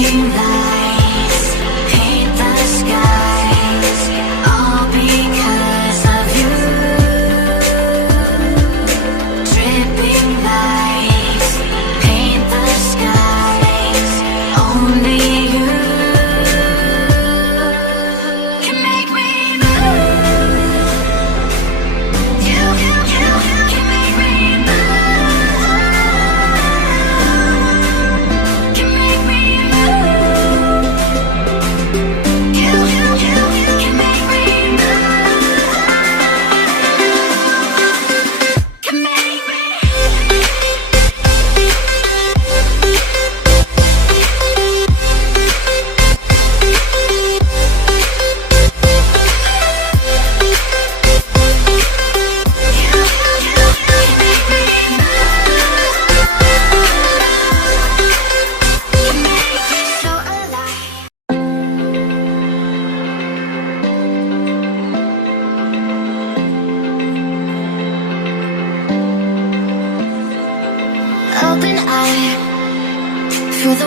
Dripping lights paint the skies, all because of you. Dripping lights paint the skies, only you can make me move. You can make me move. Can make me move. You can make me move. Can make me. So alive. Open eye, feel the